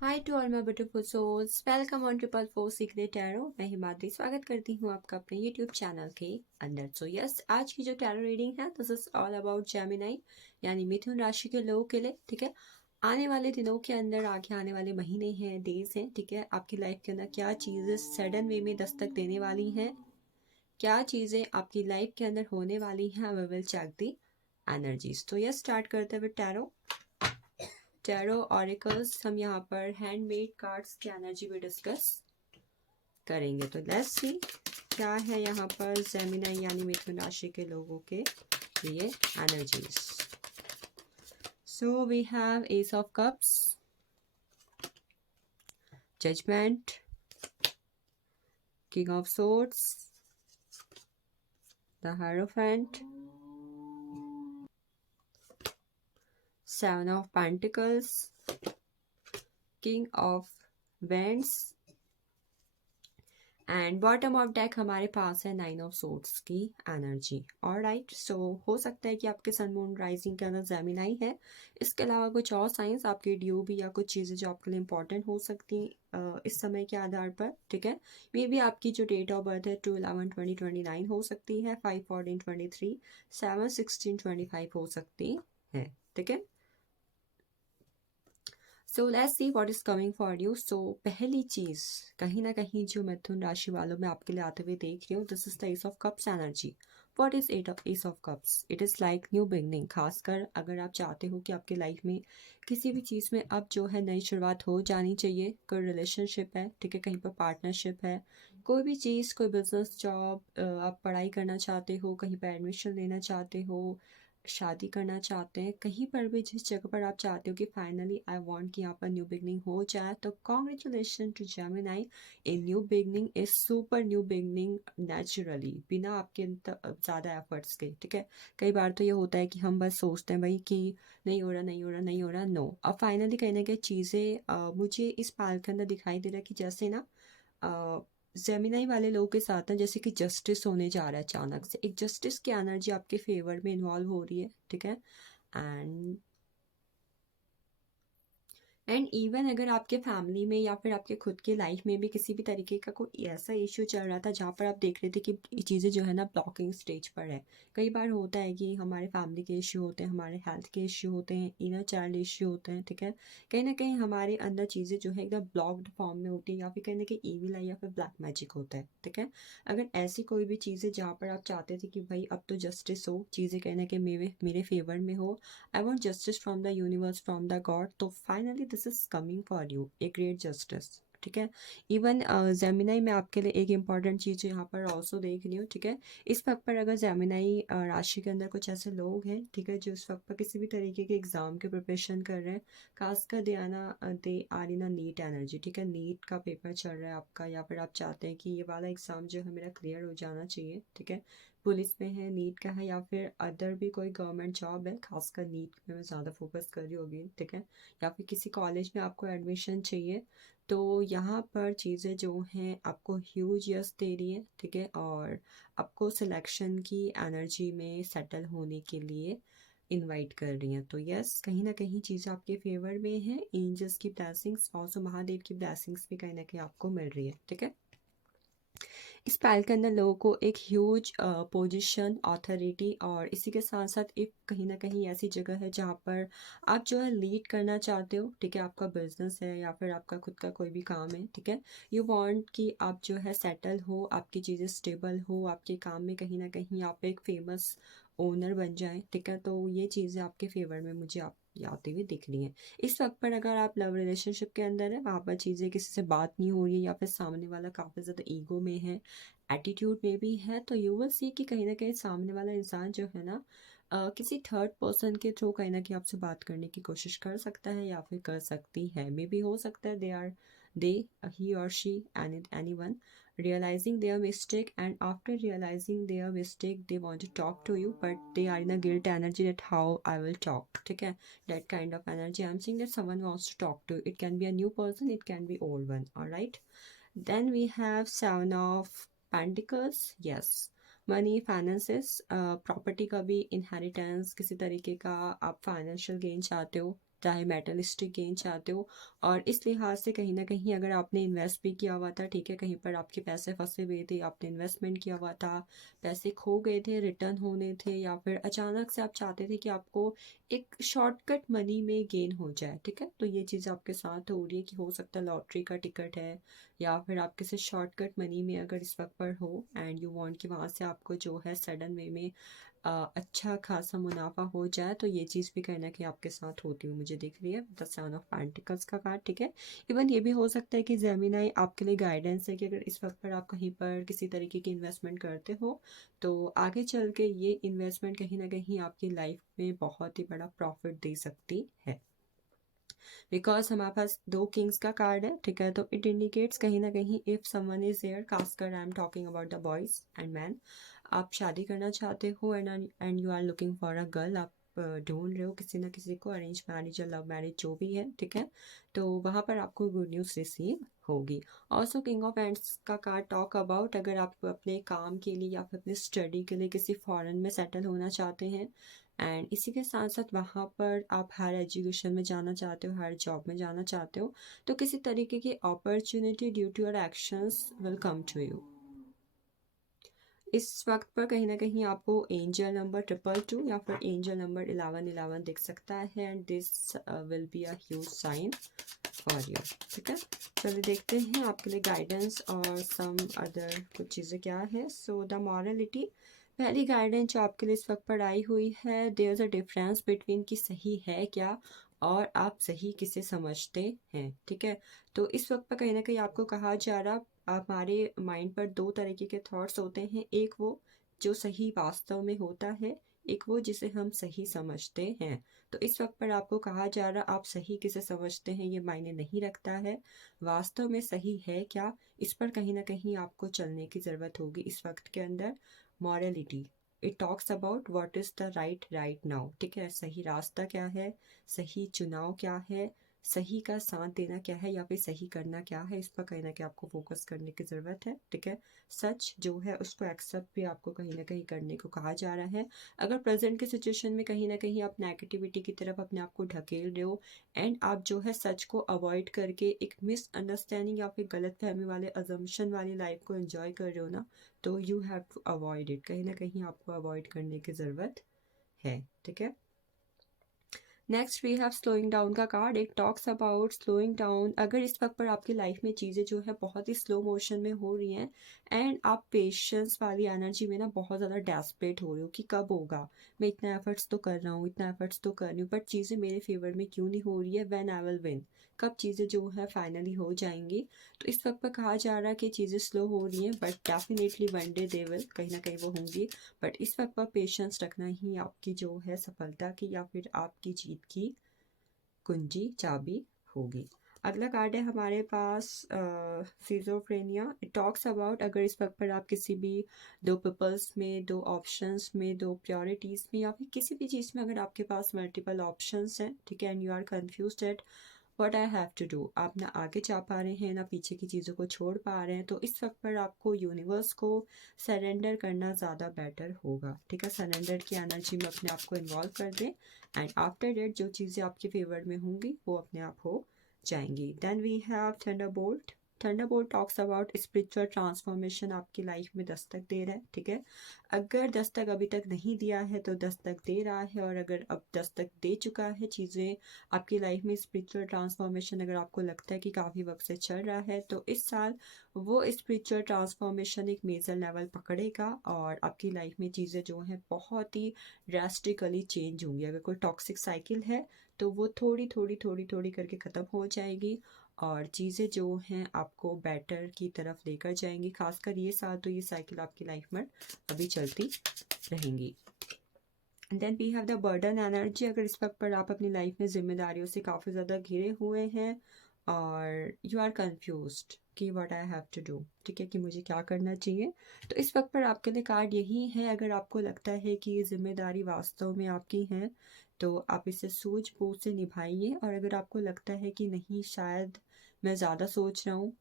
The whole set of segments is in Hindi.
Hi to all my beautiful souls, welcome on triple four secret tarot. मैं हिमाद्री स्वागत करती हूँ आपका अपने यूट्यूब चैनल के अंदर। सो यस, आज की जो टैरो रीडिंग है this is all about Gemini यानी मिथुन राशि के लोगों के लिए। ठीक है, आने वाले दिनों के अंदर, आगे आने वाले महीने हैं, डेज हैं, ठीक है, आपकी लाइफ के अंदर क्या चीज़ें सडन वे में दस्तक देने वाली हैं, क्या चीज़ें आपकी लाइफ के अंदर होने वाली हैं। We will check the energies. तो यस, स्टार्ट करते हुए टैरो ऑरिकल्स हम यहाँ पर हैंडमेड कार्ड्स की एनर्जी भी डिस्कस करेंगे। तो लेट्स सी क्या है यहाँ पर जेमिनी यानी मिथुन राशि के लोगों के लिए energies. So we have ace of cups, judgement, king of swords, the hierophant, seven of pentacles, king of wands and bottom of deck हमारे पास है नाइन ऑफ सोर्ड्स की एनर्जी। ऑलराइट, सो हो सकता है कि आपके सन मून राइजिंग के अंदर जेमिनी है। इसके अलावा कुछ और साइंस आपके ड्यू भी या कुछ चीज़ें जो आपके लिए इंपॉर्टेंट हो सकती इस समय के आधार पर। ठीक है, मे बी आपकी जो डेट ऑफ बर्थ है 2/11/2029 हो सकती है, 5/14/23, 7/16/25 हो सकती है। ठीक है, so let's see what is coming for you. So पहली चीज कहीं ना कहीं जो मिथुन राशि वालों में आपके लिए आते हुए देख रही हूँ, this is the S of cups energy. What is S of cups? It is like new beginning. खासकर अगर आप चाहते हो कि आपके लाइफ में किसी भी चीज़ में अब जो है नई शुरुआत हो जानी चाहिए। कोई रिलेशनशिप है, ठीक है, कहीं पर पार्टनरशिप है, कोई भी चीज़, कोई बिजनेस, जॉब, आप पढ़ाई करना चाहते हो, कहीं पर एडमिशन लेना चाहते हो, शादी करना चाहते हैं, कहीं पर भी जिस जगह पर आप चाहते हो कि फाइनली आई वांट कि यहाँ पर न्यू बिगनिंग हो जाए, तो congratulation to Gemini. A new beginning is super new beginning naturally, बिना आपके ज़्यादा एफर्ट्स के। ठीक है, कई बार तो ये होता है कि हम बस सोचते हैं भाई कि नहीं हो रहा, नहीं हो रहा, नहीं हो रहा। नो, अब फाइनली कहीं ना कहीं चीज़ें मुझे इस पाल के अंदर दिखाई दे रहा है कि जैसे ना जेमिनाई वाले लोगों के साथ ना जैसे कि जस्टिस होने जा रहा है। अचानक से एक जस्टिस की एनर्जी आपके फेवर में इन्वॉल्व हो रही है। ठीक है, एंड इवन अगर आपके फैमिली में या फिर आपके खुद के लाइफ में भी किसी भी तरीके का कोई ऐसा इश्यू चल रहा था जहाँ पर आप देख रहे थे कि ये चीज़ें जो है ना ब्लॉकिंग स्टेज पर है। कई बार होता है कि हमारे फैमिली के इश्यू होते हैं, हमारे हेल्थ के इश्यू होते हैं, इनर चाइल्ड इश्यू होते हैं। ठीक है, कहीं ना कहीं हमारे अंदर चीज़ें जो है एकदम ब्लॉक्ड फॉर्म में होती है, या फिर कहीं ना कहीं ईविल है या फिर ब्लैक मैजिक होता है। ठीक है, अगर ऐसी कोई भी चीज़ें जहाँ पर आप चाहते थे कि भाई अब तो जस्टिस हो, चीज़ें कहीं ना कहीं मेरे मेरे फेवर में हो, I want justice from the universe, from the God, तो finally this is coming for you, a great justice. ठीक है, इवन जेमिनाई में आपके लिए एक इंपॉर्टेंट चीज़ यहाँ पर ऑल्सो देख रही हूँ। ठीक है, इस वक्त पर अगर जेमिनाई राशि के अंदर कुछ ऐसे लोग हैं, ठीक है, जो इस वक्त पर किसी भी तरीके के एग्जाम के प्रिपरेशन कर रहे हैं, खासकर they are in neat energy. ठीक है, नीट का पेपर चल रहा है आपका, या फिर आप चाहते हैं कि ये वाला एग्जाम जो है मेरा क्लियर हो जाना चाहिए। ठीक है, पुलिस में है, नीट का है, या फिर अदर भी कोई गवर्नमेंट जॉब है, खासकर नीट में मैं ज़्यादा फोकस कर रही होगी। ठीक है, या फिर किसी कॉलेज में आपको एडमिशन चाहिए, तो यहाँ पर चीज़ें जो हैं आपको ह्यूज यस दे रही है। ठीक है, और आपको सिलेक्शन की एनर्जी में सेटल होने के लिए इनवाइट कर रही हैं। तो यस, कहीं ना कहीं चीज़ें आपके फेवर में हैं। एंजल्स की ब्लेसिंग्स, ऑल्सो महादेव की ब्लेसिंग्स भी कहीं ना कहीं आपको मिल रही है। ठीक है, इस पैल के अंदर लोगों को एक ह्यूज पोजीशन, ऑथोरिटी, और इसी के साथ साथ एक कहीं ना कहीं ऐसी जगह है जहाँ पर आप जो है लीड करना चाहते हो। ठीक है, आपका बिजनेस है या फिर आपका खुद का कोई भी काम है। ठीक है, यू वांट कि आप जो है सेटल हो, आपकी चीज़ें स्टेबल हो, आपके काम में कहीं ना कहीं आप एक फेमस ओनर बन जाएं। ठीक है, तो ये चीज़ें आपके फेवर में मुझे आप आती हुई दिख रही हैं। इस वक्त पर अगर आप लव रिलेशनशिप के अंदर है, वहाँ पर चीज़ें किसी से बात नहीं हो रही है, या फिर सामने वाला काफ़ी ज़्यादा ईगो में है, एटीट्यूड में भी है, तो यू विल सी कि कहीं ना कहीं सामने वाला इंसान जो है ना किसी थर्ड पर्सन के थ्रू कहीं ना कहीं आपसे बात करने की कोशिश कर सकता है या फिर कर सकती है। मे भी हो सकता है दे ही और she any one realizing their mistake, and after realizing their mistake they want to talk to you, but they are in a guilt energy that how I will talk. ठीक है, that kind of energy I'm seeing, that someone wants to talk to you. It can be a new person, it can be old one. All right, then we have seven of pentacles. Yes, money, finances, property का भी इनहेरिटेंस, किसी तरीके का आप फाइनेंशियल गेन चाहते हो। चाहे मेटलिस्टिक गेन चाहते हो। और इस लिहाज से कहीं ना कहीं अगर आपने इन्वेस्ट भी किया हुआ था, ठीक है, कहीं पर आपके पैसे फंसे हुए थे, आपने इन्वेस्टमेंट किया हुआ था, पैसे खो गए थे, रिटर्न होने थे, या फिर अचानक से आप चाहते थे कि आपको एक शॉर्टकट मनी में गेन हो जाए, ठीक है, तो ये चीज़ आपके साथ हो रही है कि हो सकता है लॉटरी का टिकट है, या फिर आप किसी शॉर्टकट मनी में अगर इस वक्त पर हो एंड यू वांट कि वहाँ से आपको जो है सडन वे में अच्छा खासा मुनाफा हो जाए, तो ये चीज़ भी कहीं ना कहीं आपके साथ होती हुई मुझे दिख रही है। द सेवन ऑफ पेंटिकल्स का कार्ड, ठीक है। इवन ये भी हो सकता है कि जेमिनाई आपके लिए गाइडेंस है कि अगर इस वक्त पर आप कहीं पर किसी तरीके की इन्वेस्टमेंट करते हो तो आगे चल के ये इन्वेस्टमेंट कहीं ना कहीं आपकी लाइफ में बहुत ही बड़ा प्रॉफिट दे सकती है। बिकॉज हमारे पास 2 किंग्स का कार्ड है, ठीक है, तो इट इंडिकेट्स कहीं ना कहीं इफ समवन इज देयर, खासकर I am talking about the boys and man, आप शादी करना चाहते हो and you are looking for a girl, आप ढूंढ रहे हो किसी ना किसी को, अरेंज मैरिज या लव मैरिज जो भी है, ठीक है, तो वहाँ पर आपको गुड न्यूज़ रिसीव होगी। ऑल्सो किंग ऑफ एंड्स का कार्ड टॉक अबाउट अगर आप अपने काम के लिए या फिर अपने स्टडी के लिए किसी फॉरेन में सेटल होना चाहते हैं एंड इसी के साथ साथ वहाँ पर आप हायर एजुकेशन में जाना चाहते हो, हायर जॉब में जाना चाहते हो, तो किसी तरीके की opportunity due to your actions will come to you. इस वक्त पर कहीं ना कहीं आपको एंजल नंबर 222 या फिर एंजल नंबर 1111 दिख सकता है and this will be a huge sign for you, ठीक है। चलिए देखते हैं आपके लिए गाइडेंस और सम अदर कुछ चीज़ें क्या है। सो द मॉरलिटी, पहली गाइडेंस जो आपके लिए इस वक्त पर आई हुई है, there is a difference between कि सही है क्या और आप सही किसे समझते हैं, ठीक है। तो इस वक्त पर कहीं ना कहीं आपको कहा जा रहा, हमारे माइंड पर 2 तरीके के थॉट्स होते हैं, एक वो जो सही वास्तव में होता है, एक वो जिसे हम सही समझते हैं। तो इस वक्त पर आपको कहा जा रहा आप सही किसे समझते हैं ये मायने नहीं रखता है, वास्तव में सही है क्या, इस पर कहीं ना कहीं आपको चलने की ज़रूरत होगी इस वक्त के अंदर। Morality, it talks about what is the right now, ठीक है, सही रास्ता क्या है, सही चुनाव क्या है, सही का साथ देना क्या है, या फिर सही करना क्या है, इस पर कहीं ना कहीं आपको फोकस करने की ज़रूरत है, ठीक है। सच जो है उसको एक्सेप्ट भी आपको कहीं ना कहीं करने को कहा जा रहा है। अगर प्रेजेंट की सिचुएशन में कहीं ना कहीं आप नेगेटिविटी की तरफ अपने आप को ढकेल रहे हो एंड आप जो है सच को अवॉइड करके एक मिसअंडरस्टैंडिंग या फिर गलत फहमी वाले अजम्पशन वाली लाइफ को एंजॉय कर रहे हो ना, तो you have to avoid it, कहीं ना कहीं आपको अवॉइड करने की ज़रूरत है, ठीक है। Next we have slowing down का card, it talks about slowing down, अगर इस वक्त पर आपकी लाइफ में चीज़ें जो है बहुत ही स्लो मोशन में हो रही हैं एंड आप पेशेंस वाली एनर्जी में ना बहुत ज़्यादा डेस्परेट हो रहे हो कि कब होगा, मैं इतना एफर्ट्स तो कर रहा हूँ, इतना एफर्ट्स तो कर रही हूँ, बट चीज़ें मेरे फेवर में क्यों नहीं हो रही है, व्हेन आई विल विन, कब चीज़ें जो है फाइनली हो जाएंगी। तो इस वक्त पर कहा जा रहा है कि चीज़ें स्लो हो रही हैं but definitely one day they will, कहीं ना कहीं वो होंगी, बट इस वक्त पर पेशेंस रखना ही आपकी जो है सफलता की या फिर आपकी जीत की कुंजी चाबी होगी। अगला कार्ड है हमारे पास सिजोफ्रेनिया, इट टॉक्स अबाउट अगर इस वक्त पर आप किसी भी 2 पीपल्स में, 2 ऑप्शंस में, 2 प्रायोरिटीज़ में या फिर किसी भी चीज़ में अगर आपके पास मल्टीपल ऑप्शंस हैं, ठीक है, and you are confused at what I have to do, आप ना आगे जा पा रहे हैं ना पीछे की चीज़ों को छोड़ पा रहे हैं, तो इस वक्त पर आपको यूनिवर्स को सरेंडर करना ज़्यादा बेटर होगा, ठीक है। सरेंडर की एनर्जी में अपने आप को इन्वॉल्व कर दें एंड आफ्टर डेट जो चीज़ें आपके फेवर में होंगी वो अपने आप हो जाएंगी। Then we have thunderbolt, thunderbolt talks about spiritual transformation आपकी लाइफ में दस्तक दे रहा है, ठीक है। अगर दस्तक अभी तक नहीं दिया है तो दस्तक दे रहा है, और अगर अब दस्तक दे चुका है चीज़ें आपकी लाइफ में, स्पिरिचुअल ट्रांसफॉर्मेशन अगर आपको लगता है कि काफ़ी वक्त से चल रहा है, तो इस साल वो स्पिरिचुअल ट्रांसफॉर्मेशन एक मेजर लेवल पकड़ेगा और आपकी लाइफ में चीज़ें जो हैं बहुत ही ड्रास्टिकली चेंज होंगी। अगर कोई टॉक्सिक साइकिल है तो वो थोड़ी थोड़ी थोड़ी थोड़ी करके ख़त्म हो जाएगी और चीज़ें जो हैं आपको बेटर की तरफ लेकर जाएंगी। खासकर ये साल तो ये साइकिल आपकी लाइफ में अभी चलती रहेंगी। Then we have the burden energy, अगर इस वक्त पर आप अपनी लाइफ में जिम्मेदारियों से काफ़ी ज़्यादा घिरे हुए हैं और यू आर कन्फ्यूज्ड कि what I have to do, ठीक है, कि मुझे क्या करना चाहिए, तो इस वक्त पर आपके लिए कार्ड यही है। अगर आपको लगता है कि ये जिम्मेदारी वास्तव में आपकी है तो आप इसे सूझबूझ से निभाइए, और अगर आपको लगता है कि नहीं शायद मैं ज़्यादा सोच रहा हूँ,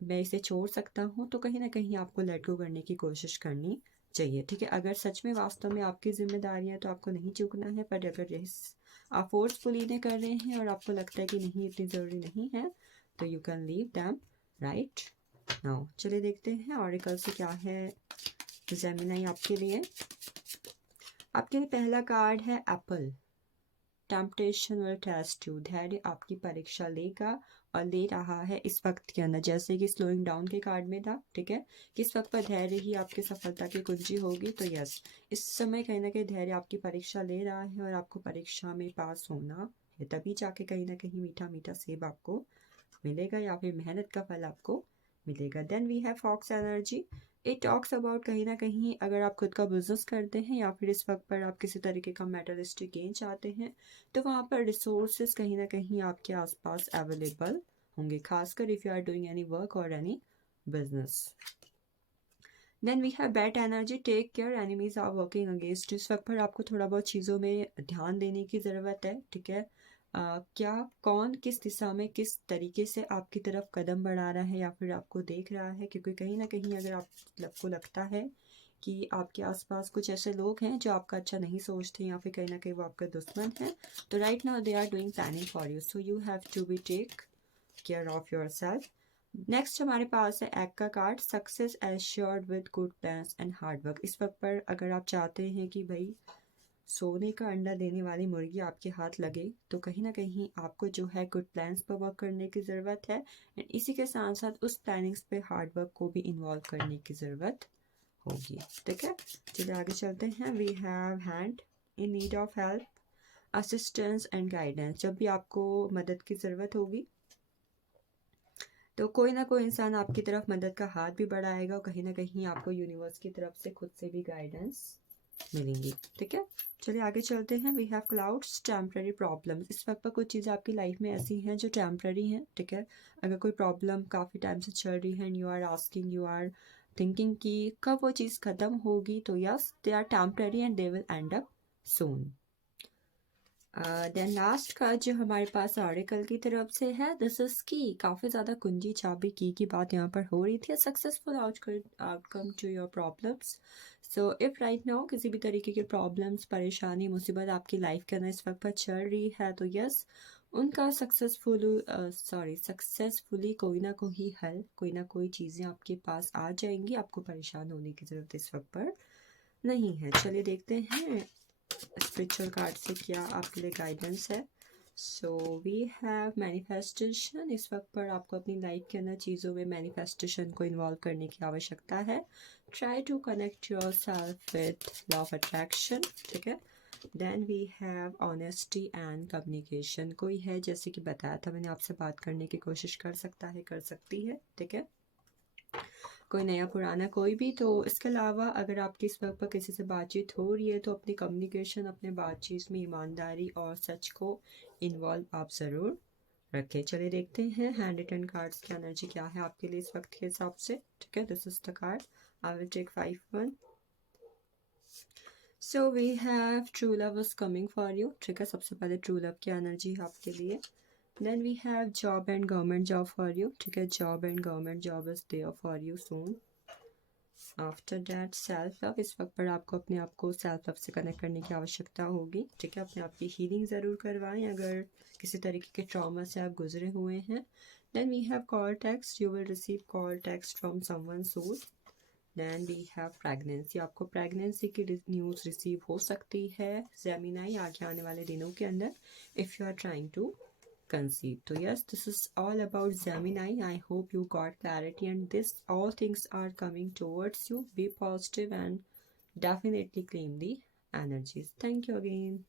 मैं इसे छोड़ सकता हूँ, तो कहीं ना कहीं आपको लेट गो करने की कोशिश करनी चाहिए, ठीक है। अगर सच में वास्तव में आपकी जिम्मेदारियां तो आपको नहीं चूकना है, पर अगर आप फोर्सफुली ने कर रहे हैं और आपको लगता है कि नहीं इतनी ज़रूरी नहीं है, तो you can leave them, right. Now चलिए देखते हैं ऑरेकल से क्या है जेमिनी आपके लिए। आपके लिए पहला कार्ड है apple. Temptation will test you, धैर्य आपकी परीक्षा लेगा और ले रहा है इस वक्त के अंदर, जैसे कि स्लोइंग डाउन के कार्ड में था, ठीक है, कि इस वक्त पर धैर्य ही आपकी सफलता की कुंजी होगी। तो यस, इस समय कहीं ना कहीं धैर्य आपकी परीक्षा ले रहा है और आपको परीक्षा में पास होना है, तभी जाके कहीं ना कहीं मीठा मीठा सेब आपको मिलेगा या फिर मेहनत का फल आपको मिलेगा। Then we have fox energy. It talks about कहीं ना कहीं अगर आप खुद का बिजनेस करते हैं या फिर इस वक्त पर आप किसी तरीके का मेटलिस्टिक गेन चाहते हैं, तो वहाँ पर रिसोर्सेज कहीं ना कहीं आपके आसपास अवेलेबल होंगे, खासकर if you are doing any work और any business. Then we have bad energy. Take care, enemies are working against. इस वक्त पर आपको थोड़ा बहुत चीज़ों में ध्यान देने की ज़रूरत है, ठीक है। क्या कौन किस दिशा में किस तरीके से आपकी तरफ कदम बढ़ा रहा है या फिर आपको देख रहा है, क्योंकि कहीं ना कहीं अगर आपको लगता है कि आपके आसपास कुछ ऐसे लोग हैं जो आपका अच्छा नहीं सोचते या फिर कहीं ना कहीं वो आपका दुश्मन है, तो right now they are doing planning for you, so you have to be take care of yourself. Next हमारे पास है एग का card. Success assured with good plans and hard work. इस वक्त पर अगर आप चाहते हैं कि भाई सोने का अंडा देने वाली मुर्गी आपके हाथ लगे, तो कहीं ना कहीं आपको जो है गुड प्लान्स पर वर्क करने की ज़रूरत है एंड इसी के साथ साथ उस प्लानिंग्स पे हार्ड वर्क को भी इन्वॉल्व करने की ज़रूरत होगी, ठीक है। चलिए आगे चलते हैं। We have hand in need of help, assistance and guidance. जब भी आपको मदद की ज़रूरत होगी तो कोई ना कोई इंसान आपकी तरफ मदद का हाथ भी बढ़ाएगा और कहीं ना कहीं आपको यूनिवर्स की तरफ से खुद से भी गाइडेंस मिलेंगी, ठीक है। चलिए आगे चलते हैं। We have clouds, temporary problems. इस वक्त पर कुछ चीज़ें आपकी लाइफ में ऐसी हैं जो टेम्पररी हैं, ठीक है। अगर कोई प्रॉब्लम काफ़ी टाइम से चल रही है and you are asking, you are thinking कि कब वो चीज़ ख़त्म होगी, तो yes, they are temporary and they will end up soon. Then last का जो हमारे पास ऑरेकल की तरफ से है, दिस इज की। काफ़ी ज़्यादा कुंजी चाबी की बात यहाँ पर हो रही थी। Successful outcome to your problems. So if right now किसी भी तरीके की प्रॉब्लम्स, परेशानी, मुसीबत आपकी लाइफ के अंदर इस वक्त पर चल रही है, तो यस, उनका सक्सेसफुली कोई ना कोई हल, कोई ना कोई चीज़ें आपके पास आ जाएंगी। आपको परेशान होने की ज़रूरत इस वक्त पर नहीं है। चलिए देखते हैं स्पिरिचुअल कार्ड से क्या आपके लिए गाइडेंस है। So we have manifestation. इस वक्त पर आपको अपनी लाइफ के अंदर चीज़ों में मैनिफेस्टेशन को इन्वॉल्व करने की आवश्यकता है। Try to connect yourself with law of attraction, ठीक है। Then we have honesty and communication. कोई है, जैसे कि बताया था मैंने, आपसे बात करने की कोशिश कर सकता है, कर सकती है, ठीक है, कोई नया पुराना कोई भी। तो इसके अलावा अगर आपकी इस वक्त पर किसी से बातचीत हो रही है तो अपनी कम्युनिकेशन, अपने बातचीत में ईमानदारी और सच को इन्वॉल्व आप ज़रूर रखें। चलिए देखते हैं हैंड रिटन कार्ड्स की एनर्जी क्या है आपके लिए इस वक्त के हिसाब से, ठीक है। This is the card, I will take 5 1। So we have true love is coming for you, ठीक है। सबसे पहले ट्रू लव की एनर्जी है आपके लिए। Then we have job and government job for you, ठीक है। Job and government job is there for you soon. After that self love. इस वक्त पर आपको अपने आप को सेल्फ लव से कनेक्ट करने की आवश्यकता होगी, ठीक है। अपने आप की हीलिंग ज़रूर करवाएं अगर किसी तरीके के ट्रॉमा से आप गुजरे हुए हैं। Then we have call text, you will receive call text from someone soon. Then we have pregnancy. आपको प्रेगनेंसी की न्यूज़ रिसीव हो सकती है जेमिनी आगे आने वाले दिनों के अंदर, if you are trying to conceive. So yes, this is all about Gemini. I hope you got clarity and this all things are coming towards you. Be positive and definitely claim the energies. Thank you again.